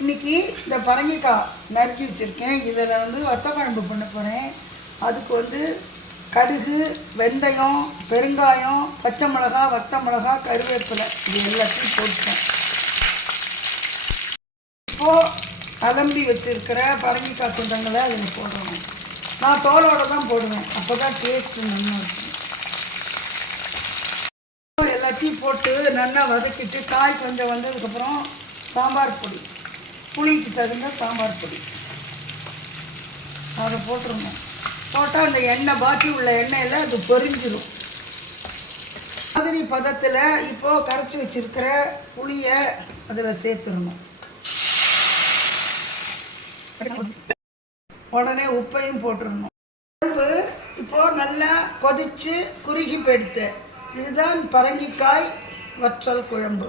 இன்றைக்கி இந்த பரங்கிக்காய் நறுக்கி வச்சுருக்கேன். இதில் வத்த குழம்பு பண்ண போகிறேன். அதுக்கு கடுகு, வெந்தயம், பெருங்காயம், பச்சை மிளகா, வத்த மிளகா, கருவேப்பிலை இது எல்லாத்தையும் போட்டுட்டேன். இப்போது அலம்பி வச்சுருக்கிற பரங்கிக்காய் துண்டங்களை அதில் போடணும். நான் தோலோடு தான் போடுவேன், அப்போ தான் டேஸ்ட்டு நல்லா இருக்கும். எல்லாத்தையும் போட்டு நல்லா வதக்கிட்டு காய் கொஞ்சம் வந்ததுக்கப்புறம் சாம்பார் பொடி, புளிக்கு தகுந்த சாம்பார் பொடி அதை போட்டுருணும். போட்டால் அந்த எண்ணெய் பாக்கி உள்ள எண்ணெயில் அது பொரிஞ்சிடும். மாதிரி பதத்தில் இப்போது கரைச்சி வச்சுருக்கிற புளியை அதில் சேர்த்துடணும். உடனே உப்பையும் போட்டுடணும். குழம்பு இப்போது நல்லா கொதித்து குறுகி போயிடுத்து. இதுதான் பரங்கிக்காய் வற்றல் குழம்பு.